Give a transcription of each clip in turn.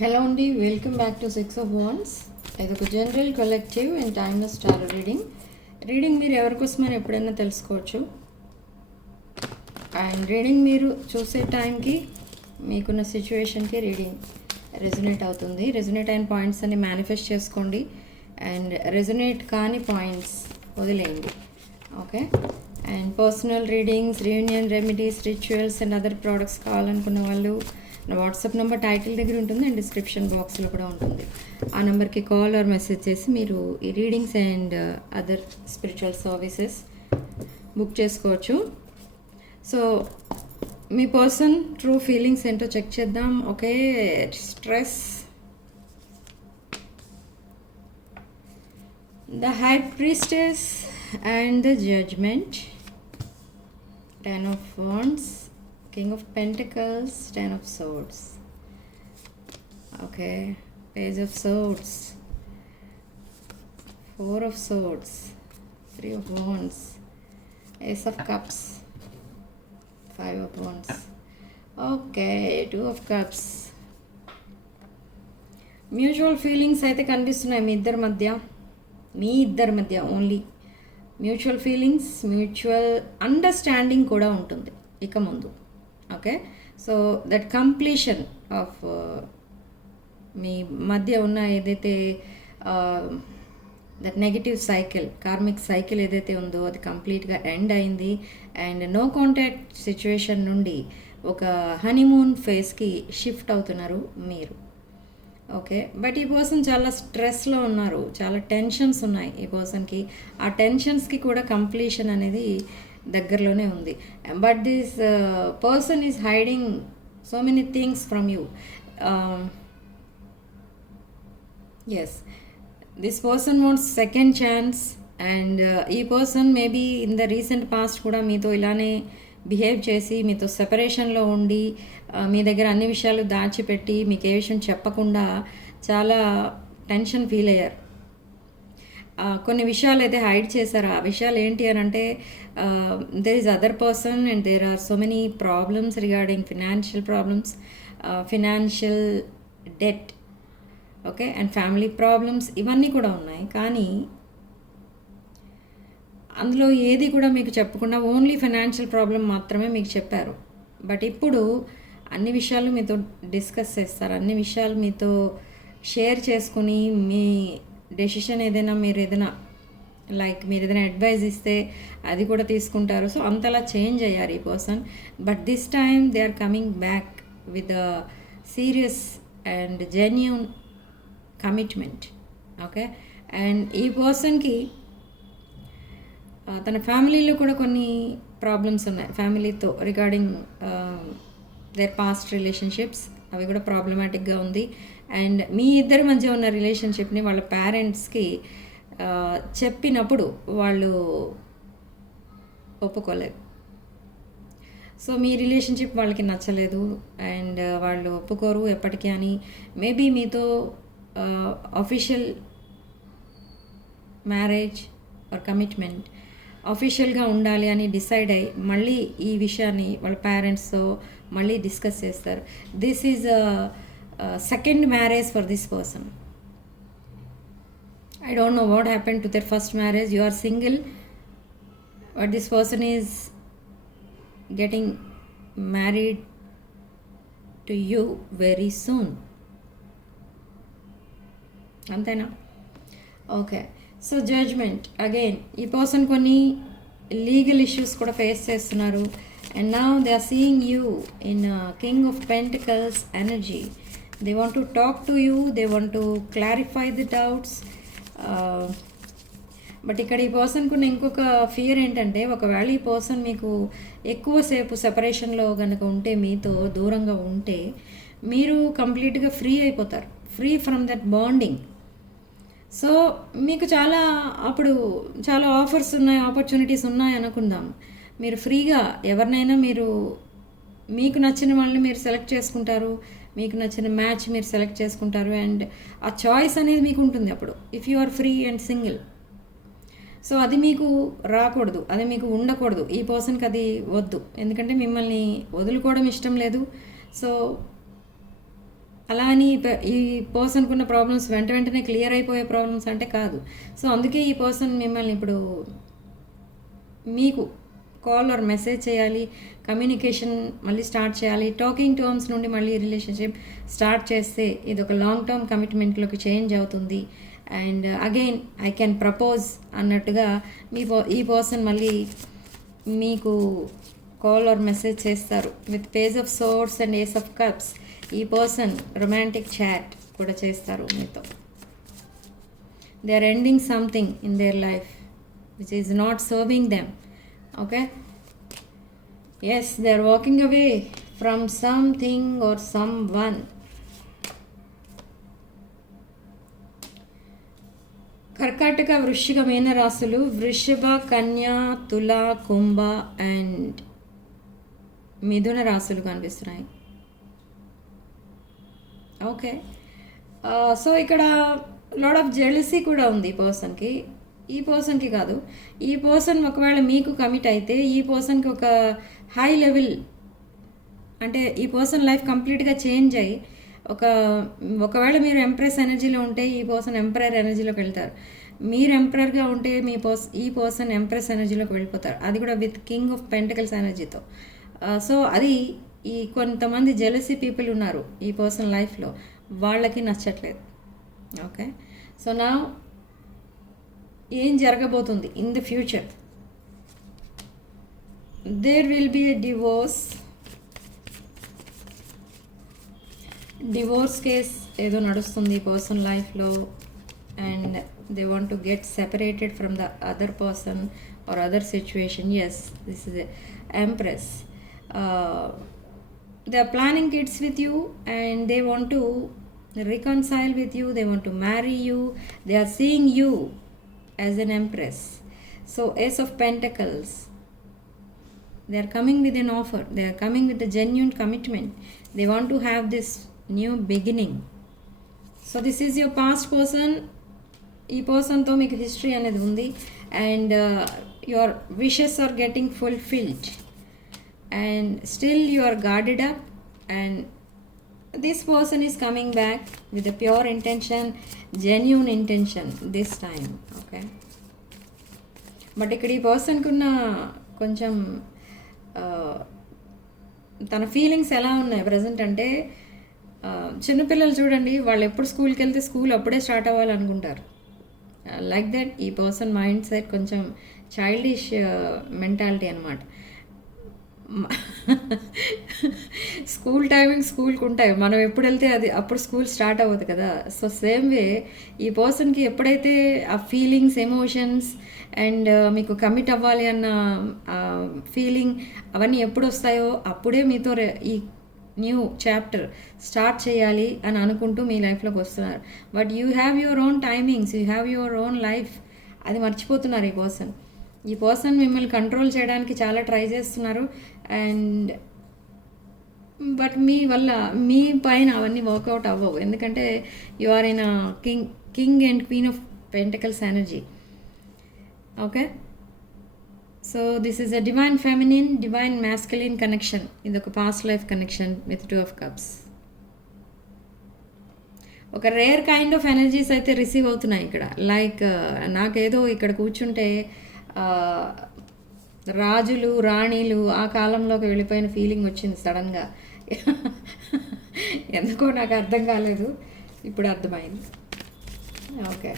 Hello అండి, welcome back to 6 of Wands. ఇది ఒక general collective and timeless star reading మీరు ఎవరికోసమని ఎప్పుడైనా తెలుసుకోవచ్చు. అండ్ రీడింగ్ మీరు చూసే టైంకి మీకున్న సిచ్యువేషన్కి రీడింగ్ రెజొనేట్ అవుతుంది. రెజొనేట్ అయిన పాయింట్స్ అన్ని మేనిఫెస్ట్ చేసుకోండి అండ్ రెజొనేట్ కాని పాయింట్స్ వదిలేయండి. Okay. And personal readings, reunion remedies, rituals and other products కావాలనుకున్న వాళ్ళు నా వాట్సాప్ నెంబర్ టైటిల్ దగ్గర ఉంటుంది అండ్ డిస్క్రిప్షన్ బాక్స్లో కూడా ఉంటుంది. ఆ నెంబర్కి కాల్ ఆర్ మెసేజ్ చేసి మీరు ఈ readings and other spiritual services book చేసుకోవచ్చు. సో మీ పర్సన్ ట్రూ ఫీలింగ్స్ ఏంటో చెక్ చేద్దాం. Okay. Stress, the high priestess and the judgement, 10 of Wands, King of Pentacles, 10 of Swords. Okay, Page of Swords, 4 of Swords, 3 of Wands, Ace of Cups, 5 of Wands. Okay, 2 of Cups. Mutual feelings అయితే కనిపిస్తున్నాయి మీ ఇద్దరి మధ్య only mutual feelings, mutual understanding కూడా ఉంటుంది ఇక ముందు. Okay. So that completion of మీ మధ్య ఉన్న ఏదైతే that negative cycle, karmic cycle ఏదైతే ఉందో అది కంప్లీట్గా ఎండ్ అయింది. అండ్ నో కాంటాక్ట్ సిచ్యువేషన్ నుండి ఒక హనీమూన్ ఫేస్కి షిఫ్ట్ అవుతున్నారు మీరు. ఓకే. బట్ ఈ పర్సన్ చాలా స్ట్రెస్లో ఉన్నారు, చాలా టెన్షన్స్ ఉన్నాయి ఈ పర్సన్కి. ఆ టెన్షన్స్కి కూడా కంప్లీషన్ అనేది దగ్గరలోనే ఉంది. But this person is hiding so many things from you. Yes, this person wants second chance. And ఈ person maybe in the recent past కూడా మీతో ఇలానే బిహేవ్ చేసి మీతో సెపరేషన్లో ఉండి మీ దగ్గర అన్ని విషయాలు దాచిపెట్టి మీకు ఏ విషయం చెప్పకుండా చాలా టెన్షన్ ఫీల్ అయ్యారు. కొన్ని విషయాలు అయితే హైడ్ చేశారు. ఆ విషయాలు ఏంటి అని అంటే there is other person and there are so many problems regarding financial problems, financial debt, okay, and family problems, ఇవన్నీ కూడా ఉన్నాయి. కానీ అందులో ఏది కూడా మీకు చెప్పకుండా ఓన్లీ ఫైనాన్షియల్ ప్రాబ్లం మాత్రమే మీకు చెప్పారు. బట్ ఇప్పుడు అన్ని విషయాలు మీతో డిస్కస్ చేస్తారు, అన్ని విషయాలు మీతో షేర్ చేసుకుని మీ డెసిషన్ ఏదైనా మీరు ఏదైనా అడ్వైజ్ ఇస్తే అది కూడా తీసుకుంటారు. సో అంతలా చేంజ్ అయ్యారు ఈ person. But this time they are coming back with a serious and genuine commitment. Okay. And ఈ పర్సన్కి తన ఫ్యామిలీలో కూడా కొన్ని ప్రాబ్లమ్స్ ఉన్నాయి, ఫ్యామిలీతో రిగార్డింగ్ దేర్ పాస్ట్ రిలేషన్షిప్స్, అవి కూడా ప్రాబ్లమాటిక్గా ఉంది. అండ్ మీ ఇద్దరి మధ్య ఉన్న రిలేషన్షిప్ని వాళ్ళ పేరెంట్స్కి చెప్పినప్పుడు వాళ్ళు ఒప్పుకోలేదు. సో మీ రిలేషన్షిప్ వాళ్ళకి నచ్చలేదు అండ్ వాళ్ళు ఒప్పుకోరు ఎప్పటికీ అని మేబీ మీతో అఫీషియల్ మ్యారేజ్ ఆర్ కమిట్మెంట్ అఫీషియల్గా ఉండాలి అని డిసైడ్ అయ్యి మళ్ళీ ఈ విషయాన్ని వాళ్ళ పేరెంట్స్తో మళ్ళీ డిస్కస్ చేస్తారు. This is second marriage for this person. I don't know what happened to their first marriage. You are single, but this person is getting married to you very soon. Antena? Okay. So judgement again ఈ person కొన్ని legal issues కూడా face చేస్తున్నారు. And now they are seeing you in king of pentacles energy. They want to talk to you, they want to clarify the doubts. But ఇక్కడ ఈ పర్సన్కు ఉన్న ఇంకొక fear ఏంటంటే ఒకవేళ ఈ పర్సన్ మీకు ఎక్కువసేపు సెపరేషన్లో కనుక ఉంటే, మీతో దూరంగా ఉంటే మీరు కంప్లీట్గా ఫ్రీ అయిపోతారు, free from that bonding. So మీకు అప్పుడు చాలా ఆఫర్స్ ఉన్నాయి, ఆపర్చునిటీస్ ఉన్నాయి అనుకుందాం. మీరు ఫ్రీగా ఎవరినైనా మీకు నచ్చిన వాళ్ళని మీరు సెలెక్ట్ చేసుకుంటారు, మీకు నచ్చిన మ్యాచ్ మీరు సెలెక్ట్ చేసుకుంటారు. అండ్ ఆ చాయిస్ అనేది మీకు ఉంటుంది అప్పుడు, if you are free and single. So అది మీకు రాకూడదు, అది మీకు ఉండకూడదు. ఈ పర్సన్కి అది వద్దు, ఎందుకంటే మిమ్మల్ని వదులుకోవడం ఇష్టం లేదు. సో అలా అని ఈ పర్సన్కి ఉన్న ప్రాబ్లమ్స్ వెంటనే క్లియర్ అయిపోయే ప్రాబ్లమ్స్ అంటే కాదు. సో అందుకే ఈ పర్సన్ మిమ్మల్ని ఇప్పుడు మీకు కాల్ ఆర్ మెసేజ్ చేయాలి, కమ్యూనికేషన్ మళ్ళీ స్టార్ట్ చేయాలి, టాకింగ్ టర్మ్స్ నుండి మళ్ళీ రిలేషన్షిప్ స్టార్ట్ చేస్తే ఇది ఒక లాంగ్ టర్మ్ కమిట్మెంట్లోకి చేంజ్ అవుతుంది. And again I can propose అన్నట్టుగా ఈ పర్సన్ మళ్ళీ మీకు కాల్ ఆర్ మెసేజ్ చేస్తారు. With page of swords and ace of cups ఈ పర్సన్ రొమాంటిక్ చాట్ కూడా చేస్తారు మీతో. They are ending something in their life which is not serving them. Okay, yes, they are walking away from something or someone. కర్కాటక, వృశ్చిక, మీన రాశులు, వృషభ, కన్య, తుల, కుంభ and మిథున రాశులు కనిపిస్తున్నాయి. ఓకే, సో ఇక్కడ లాట్ ఆఫ్ జెలసీ కూడా ఉంది ఈ పర్సన్కి కాదు. ఈ పర్సన్ ఒకవేళ మీకు కమిట్ అయితే ఈ పర్సన్కి ఒక హై లెవెల్, అంటే ఈ పర్సన్ లైఫ్ కంప్లీట్గా చేంజ్ అయ్యి ఒకవేళ మీరు ఎంప్రెస్ ఎనర్జీలో ఉంటే ఈ పర్సన్ ఎంపరర్ ఎనర్జీలోకి వెళ్తారు. మీరు ఎంపరర్గా ఉంటే ఈ పర్సన్ ఎంప్రెస్ ఎనర్జీలోకి వెళ్ళిపోతారు, అది కూడా విత్ కింగ్ ఆఫ్ పెంటకల్స్ ఎనర్జీతో. సో అది ఈ కొంతమంది జెలసీ పీపుల్ ఉన్నారు ఈ పర్సన్ లైఫ్లో, వాళ్ళకి నచ్చట్లేదు. ఓకే, సో నా ఏం జరగబోతుంది in the future? There will be a divorce case ఏదో నడుస్తుంది ఈ పర్సన్ లైఫ్లో. And they want to get separated from the other person or other situation. Yes, this is empress. they are planning kids with you and they want to reconcile with you, they want to marry you, they are seeing you as an empress. So Ace of Pentacles, they are coming with an offer, they are coming with a genuine commitment, they want to have this new beginning. So this is your past person. ఈ పర్సన్తో మీకు history అనేది ఉంది and your wishes are getting fulfilled and still you are guarded up, and this person is coming back with a pure intention, genuine intention this time. Okay, but ఇక్కడ ఈ పర్సన్కి ఉన్న కొంచెం తన ఫీలింగ్స్ ఎలా ఉన్నాయి ప్రజెంట్ అంటే, చిన్నపిల్లలు చూడండి, వాళ్ళు ఎప్పుడు స్కూల్కి వెళ్తే స్కూల్ అప్పుడే స్టార్ట్ అవ్వాలనుకుంటారు. లైక్ దట్ ఈ పర్సన్ మైండ్ సెట్ కొంచెం చైల్డిష్ మెంటాలిటీ అనమాట. స్కూల్ టైమింగ్ స్కూల్కి ఉంటాయి, మనం ఎప్పుడు వెళ్తే అది అప్పుడు స్కూల్ స్టార్ట్ అవ్వదు కదా. సో సేమ్ వే ఈ పర్సన్కి ఎప్పుడైతే ఆ ఫీలింగ్స్, ఎమోషన్స్ అండ్ మీకు కమిట్ అవ్వాలి అన్న ఫీలింగ్ అవన్నీ ఎప్పుడు వస్తాయో అప్పుడే మీతో ఈ న్యూ చాప్టర్ స్టార్ట్ చేయాలి అని అనుకుంటూ మీ లైఫ్లోకి వస్తున్నారు. But you have your own timings, you have your own life, అది మర్చిపోతున్నారు ఈ పర్సన్ మిమ్మల్ని కంట్రోల్ చేయడానికి చాలా ట్రై చేస్తున్నారు. అండ్ బట్ మీ వల్ల మీ పైన అవన్నీ వర్కౌట్ అవ్వవు, ఎందుకంటే you are in king and queen of pentacles energy. Okay, so this is a divine feminine, divine masculine connection. ఇది ఒక past life connection with 2 of Cups. ఒక రేర్ కైండ్ ఆఫ్ ఎనర్జీస్ అయితే receive అవుతున్నాయి ఇక్కడ. Like నాకేదో ఇక్కడ కూర్చుంటే రాజులు, రాణీలు ఆ కాలంలోకి వెళ్ళిపోయిన ఫీలింగ్ వచ్చింది సడన్గా. ఎందుకో నాకు అర్థం కాలేదు, ఇప్పుడు అర్థమైంది. ఓకే,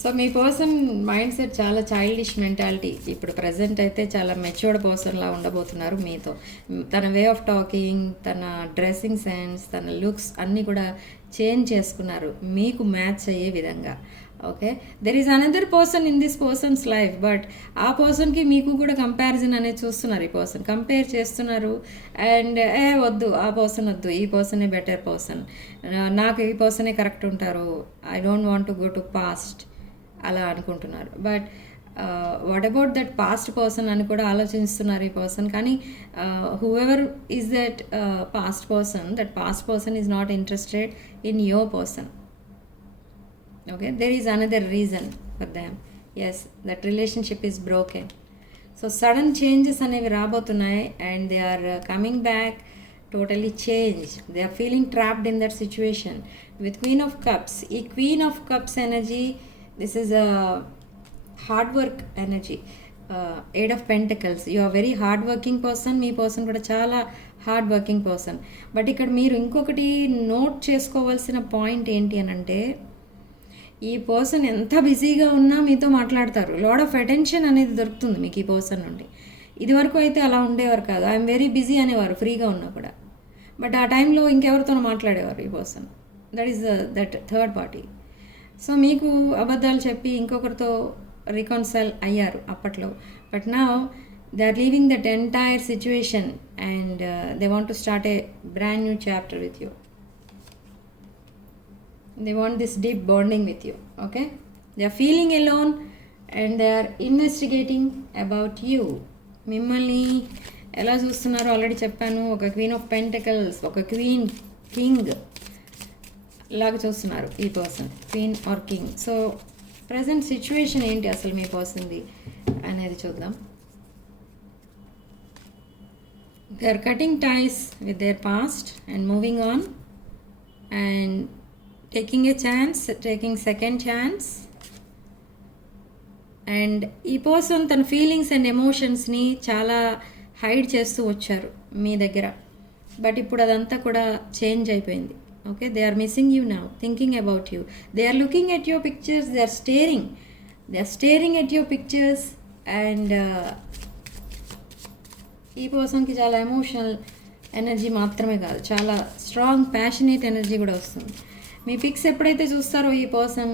సో మీ పర్సన్ మైండ్ సెట్ చాలా చైల్డిష్ మెంటాలిటీ. ఇప్పుడు ప్రజెంట్ అయితే చాలా మెచ్యూర్డ్ పర్సన్లా ఉండబోతున్నారు మీతో. తన వే ఆఫ్ టాకింగ్, తన డ్రెస్సింగ్ సెన్స్, తన లుక్స్ అన్నీ కూడా చేంజ్ చేసుకున్నారు మీకు మ్యాచ్ అయ్యే విధంగా. Okay, there is another person in this persons life, but ఆ పర్సన్కి మీకు కూడా కంపారిజన్ అనేది చూస్తున్నారు. ఈ పర్సన్ కంపేర్ చేస్తున్నారు అండ్ వద్దు, ఆ పర్సన్ వద్దు, ఈ పర్సనే బెటర్ పర్సన్, నాకు ఈ పర్సనే కరెక్ట్ ఉంటారు, I don't want to go to past అలా అనుకుంటున్నారు. But what about that past person అని కూడా ఆలోచిస్తున్నారు ఈ పర్సన్. కానీ whoever is that past person, that past person is not interested in your person. Okay, there is another reason for them. Yes, that relationship is broken. So sudden changes అనేవి రాబోతున్నాయి and they are coming back totally changed. They are feeling trapped in that situation. With Queen of Cups, ఈ Queen of Cups energy, this is a hard work energy. Eight of Pentacles, you are very hard working person. Me person కూడా చాలా hard working person. But ఇక్కడ మీరు ఇంకొకటి note చేసుకోవాల్సిన point ఏంటి అని అంటే, ఈ పర్సన్ ఎంత బిజీగా ఉన్నా మీతో మాట్లాడతారు. లాడ్ ఆఫ్ అటెన్షన్ అనేది దొరుకుతుంది మీకు ఈ పర్సన్ నుండి. ఇదివరకు అయితే అలా ఉండేవారు కాదు. ఐఎమ్ వెరీ బిజీ అనేవారు ఫ్రీగా ఉన్నా కూడా. బట్ ఆ టైంలో ఇంకెవరితోనో మాట్లాడేవారు ఈ person. That is that third party. So మీకు అబద్ధాలు చెప్పి ఇంకొకరితో రికాన్సైల్ అయ్యారు అప్పట్లో. But now they are leaving that entire situation and they want to start a brand new chapter with you. They want this deep bonding with you. Okay, they are feeling alone and they are investigating about you. మిమ్మల్ని ఎలా చూస్తున్నారో already చెప్పాను. ఒక queen of pentacles, ఒక queen, king లాగా చూస్తున్నారు ఈ person, queen or king. So present situation ఏంటి అసలు మీ పర్సన్ది అనేది చూద్దాం. They are cutting ties with their past and moving on and taking a chance, taking second chance. And ఈ పర్సన్ తన ఫీలింగ్స్ అండ్ ఎమోషన్స్ని చాలా హైడ్ చేస్తూ వచ్చారు మీ దగ్గర. బట్ ఇప్పుడు అదంతా కూడా చేంజ్ అయిపోయింది. Okay, they are missing you now, thinking about you. They are looking at your pictures, they are staring at your pictures. And ఈ పర్సన్కి చాలా ఎమోషనల్ ఎనర్జీ మాత్రమే కాదు, చాలా స్ట్రాంగ్ ప్యాషనేట్ ఎనర్జీ కూడా వస్తుంది. మీ పిక్స్ ఎప్పుడైతే చూస్తారో ఈ పర్సన్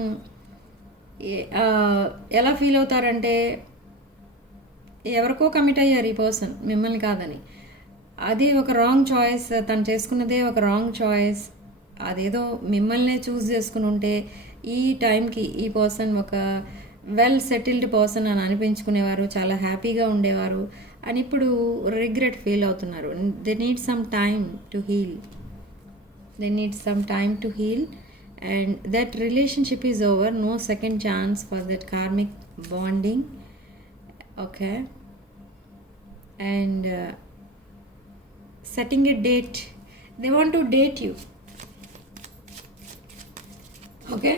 ఎలా ఫీల్ అవుతారంటే, ఎవరికో కమిట్ అయ్యారు ఈ పర్సన్ మిమ్మల్ని కాదని. అది ఒక రాంగ్ చాయిస్, తను చేసుకున్నదే ఒక రాంగ్ చాయిస్. అదేదో మిమ్మల్నే చూస్ చేసుకుని ఉంటే ఈ టైంకి ఈ పర్సన్ ఒక వెల్ సెటిల్డ్ పర్సన్ అని అనిపించుకునేవారు, చాలా హ్యాపీగా ఉండేవారు. అని ఇప్పుడు రిగ్రెట్ ఫీల్ అవుతున్నారు. They need some time to heal. They need some time to heal and that relationship is over. No second chance for that karmic bonding. Okay, and setting a date. They want to date you. Okay.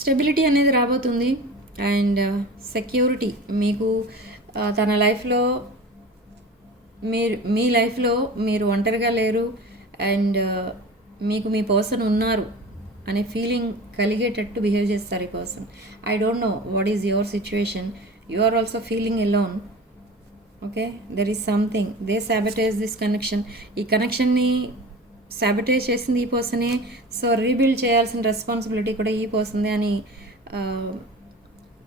Stability అనేది రాబోతుంది and security మీకు తన లైఫ్లో. మీ లైఫ్లో మీరు ఒంటరిగా లేరు and మీకు మీ పర్సన్ ఉన్నారు అనే ఫీలింగ్ కలిగేటట్టు బిహేవ్ చేస్తారు ఈ person. I don't know what is your situation. You are also feeling alone. Okay, there is something. They sabotage this connection. ఈ కనెక్షన్ని సాబటేజ్ చేసింది ఈ పర్సనే. సో రీబిల్డ్ చేయాల్సిన రెస్పాన్సిబిలిటీ కూడా ఈ పర్సన్దే అని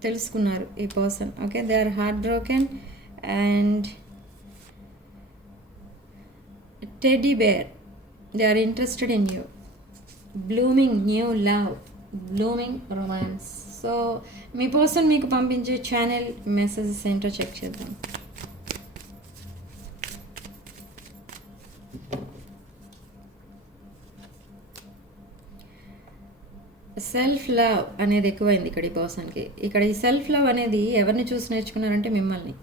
తెలుసుకున్నారు ఈ person. Okay, they are heart broken and teddy bear, they are interested in you. Blooming new love, blooming romance. So మీ పర్సన్ మీకు పంపించే ఛానల్ మెసేజెస్ ఏంటో చెక్ చేద్దాం. సెల్ఫ్ లవ్ అనేది ఎక్కువైంది ఇక్కడ ఈ పర్సన్కి. ఇక్కడ ఈ సెల్ఫ్ లవ్ అనేది ఎవరిని చూసి నేర్చుకున్నారంటే మిమ్మల్ని.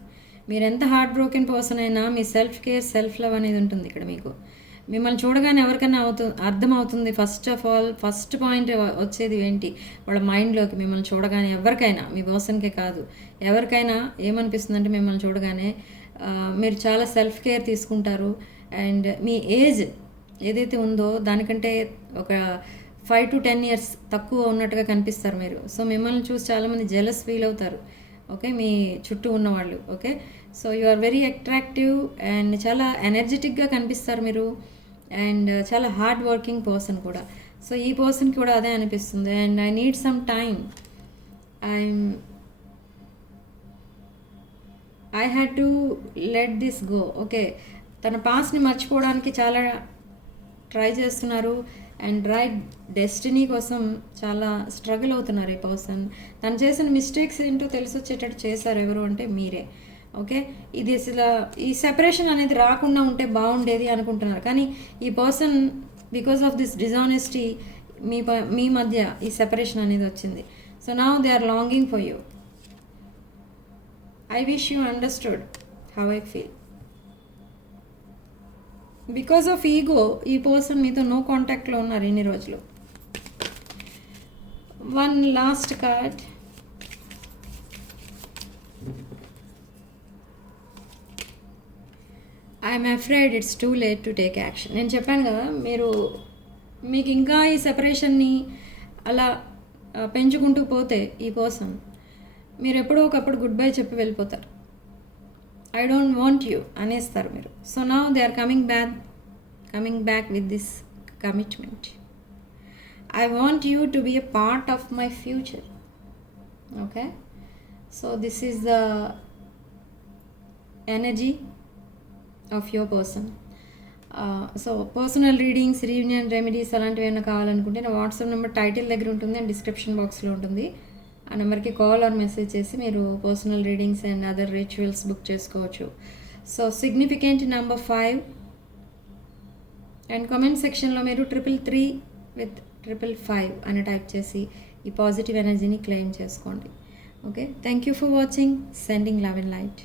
మీరు ఎంత హార్ట్ బ్రోకెన్ పర్సన్ అయినా మీ సెల్ఫ్ కేర్, సెల్ఫ్ లవ్ అనేది ఉంటుంది ఇక్కడ మీకు. మిమ్మల్ని చూడగానే ఎవరికైనా అర్థమవుతుంది. First of all first point వచ్చేది ఏంటి వాళ్ళ మైండ్లోకి. మిమ్మల్ని చూడగానే ఎవరికైనా, మీ పర్సన్కే కాదు ఎవరికైనా ఏమనిపిస్తుంది అంటే మిమ్మల్ని చూడగానే మీరు చాలా సెల్ఫ్ కేర్ తీసుకుంటారు. అండ్ మీ ఏజ్ ఏదైతే ఉందో దానికంటే ఒక 5 to 10 years తక్కువ ఉన్నట్టుగా కనిపిస్తారు మీరు. సో మిమ్మల్ని చూసి చాలామంది జెలస్ ఫీల్ అవుతారు. ఓకే, మీ చుట్టూ ఉన్నవాళ్ళు. Okay, so you are very attractive and చాలా ఎనర్జెటిక్గా కనిపిస్తారు మీరు అండ్ చాలా హార్డ్ వర్కింగ్ పర్సన్ కూడా. సో ఈ పర్సన్కి కూడా అదే అనిపిస్తుంది. And I need some time, I had to let this go. Okay, తన పాస్ట్ని మర్చిపోవడానికి చాలా ట్రై చేస్తున్నారు అండ్ రైట్ డెస్టినీ కోసం చాలా స్ట్రగుల్ అవుతున్నారు ఈ పర్సన్. తను చేసిన మిస్టేక్స్ ఏంటో తెలిసి వచ్చేటట్టు చేశారు ఎవరు అంటే మీరే. ఓకే, ఇది అసలు ఈ సెపరేషన్ అనేది రాకుండా ఉంటే బాగుండేది అనుకుంటున్నారు. కానీ ఈ person because of this dishonesty మీ మధ్య ఈ సెపరేషన్ అనేది వచ్చింది. So now they are longing for you. I wish you understood how I feel. Because of ego ఈ పర్సన్ మీతో నో కాంటాక్ట్లో ఉన్నారు ఇన్ని రోజులు. One last card. I'm afraid it's too late to take action. నేను చెప్పాను కదా, మీకు ఇంకా ఈ సెపరేషన్ని అలా పెంచుకుంటూ పోతే ఈ పర్సన్ మీరు ఎప్పుడో ఒకప్పుడు గుడ్ బై చెప్పి వెళ్ళిపోతారు. ఐ డోంట్ వాంట్ యూ అనేస్తారు మీరు. So now they are coming back with this commitment. I want you to be a part of my future. Okay, so this is the energy of your person. So personal readings, reunion remedies అలాంటివి ఏమైనా కావాలనుకుంటే నా WhatsApp number title దగ్గర ఉంటుంది and description బాక్స్లో ఉంటుంది. ఆ నెంబర్కి కాల్ ఆర్ మెసేజ్ చేసి మీరు personal readings and other rituals book చేసుకోవచ్చు. So significant number 5 and comment సెక్షన్లో మీరు 333 with 555 అని టైప్ చేసి ఈ పాజిటివ్ ఎనర్జీని క్లెయిమ్ చేసుకోండి. Okay, thank you for watching. Sending love and light.